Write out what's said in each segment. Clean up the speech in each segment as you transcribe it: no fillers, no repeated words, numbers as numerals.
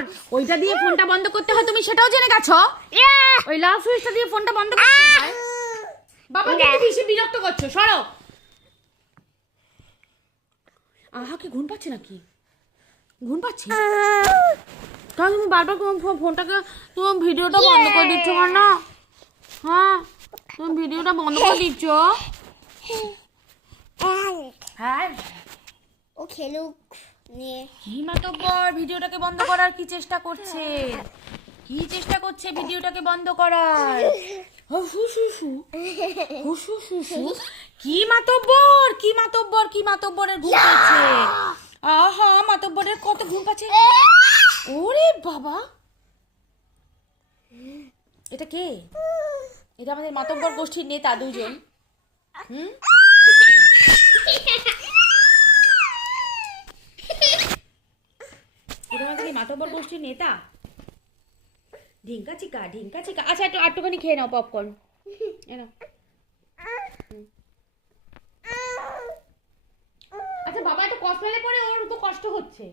বর ওইটা দিয়ে ফোনটা বন্ধ করতে হয়, তুমি সেটাও জেনে গেছো? ওই লাভ সুইচটা দিয়ে ফোনটা বন্ধ করতে হয়। বাবা তুমি বেশি বিরক্ত করছো, সরো। আহা কি ঘুম পাচ্ছে নাকি? ঘুম পাচ্ছে? তাহলে তুমি বারবার ফোনটাকে তুমি ভিডিওটা বন্ধ করে দিচ্ছ কেন? হ্যাঁ তুমি ভিডিওটা বন্ধ করে দিচ্ছ। হ্যাঁ ও খেলুক নিয়ে। কি মাতব্বর ভিডিওটাকে বন্ধ করার কি চেষ্টা করছে? কি চেষ্টা করছে ভিডিওটাকে বন্ধ করার? কি মাতব্বর, কি মাতব্বর, কি মাতব্বরের ঘুম পাচ্ছে? আহা মাতব্বরের কত ঘুম পাচ্ছে। ওরে বাবা, এটা কে? এটা আমাদের মাতব্বর গোষ্ঠীর নেতা দুজন। এটা আমাদের মাতব্বর গোষ্ঠীর নেতা। ঢিঙ্কা চিকা ঢিঙ্কা চিকা। আচ্ছা একটুখানি খেয়ে নাও পপকর্ন। আচ্ছা বাবা এত কসমেলে পরে ওর তো কষ্ট হচ্ছে।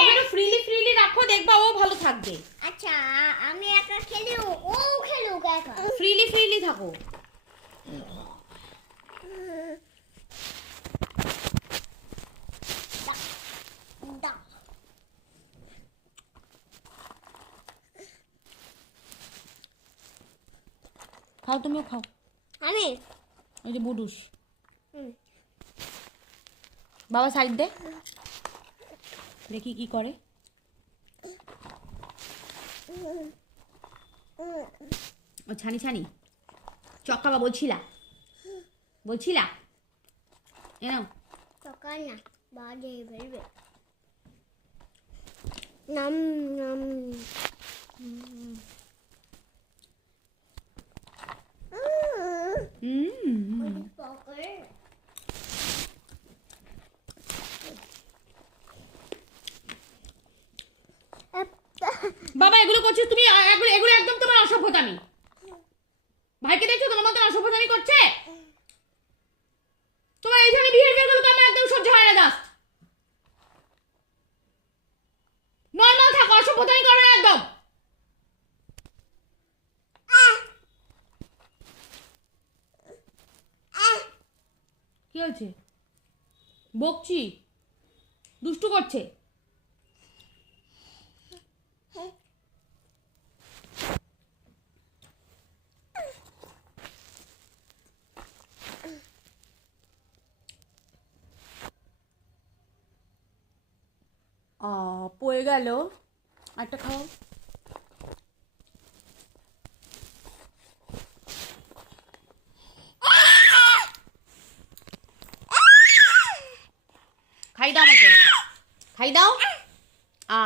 ওকে ফ্রিলি রাখো, দেখবা ও ভালো থাকবে। আচ্ছা আমি একা খেলি, ও খেলুক একা। ফ্রিলি থাকো। খাও তুমিও খাও। আমি ওই যে বুডুস বাবা সাইড দে, দেখি কি করে। ও ছানি চক্কাবা বলছিলা এনাও সকাল না বাজে বেরবে। নাম নাম বাবা এগুলো করছিস তুমি, এগুলো একদম তোমার অসভ্যতামি। ভাইকে দেখছো তোমার মতো অসভ্যতামি করছে? তোমার এই ধরনের বিহেভিয়ার গুলো তো আমার একদম সহ্য হয় না। দাস নরমাল থাকো, অসভ্যতামি করো না একদম। কি হয়েছে? বকছি, দুষ্টু করছে। পড়ে গেল, একটা খাও। খাই দাও আমাকে, খাই দাও। আ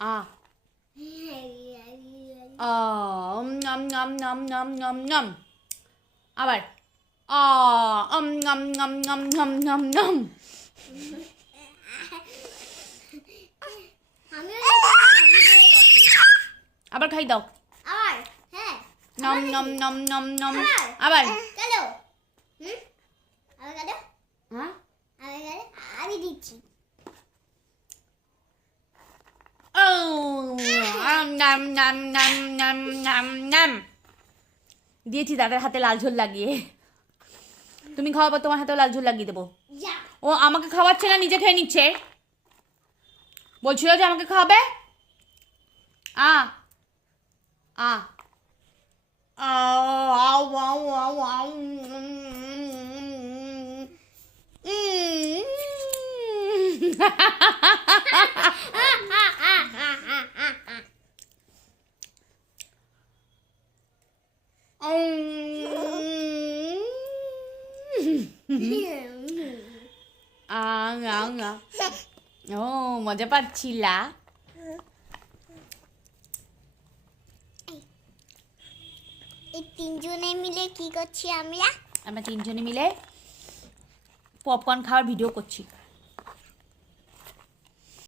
আ নাম নাম নাম নাম নাম নাম। আবার নাম নাম নাম নাম নাম নাম। আবার খাই দাও। আবার হ্যাঁ নাম নাম নাম নাম নাম। আবার চলো আবার গেল। হ্যাঁ আবার গেল আমি দিচ্ছি। নাম নাম নাম নাম নাম নাম দিয়েছি দাদার হাতে লাল ঝোল লাগিয়ে। তুমি খাওয়াবো, তোমার হাতেও লাল ঝোল লাগিয়ে দেবো। ও আমাকে খাওয়াচ্ছে না, নিজে খেয়ে নিচ্ছে। বলছিল যে আমাকে খাওয়াবে। আ আ আও আও আও আও। ও মজা পাচ্ছিলা? এই তিনজনে মিলে কি করছি আমরা? আমরা তিনজনে মিলে পপকর্ন খাওয়ার ভিডিও করছি।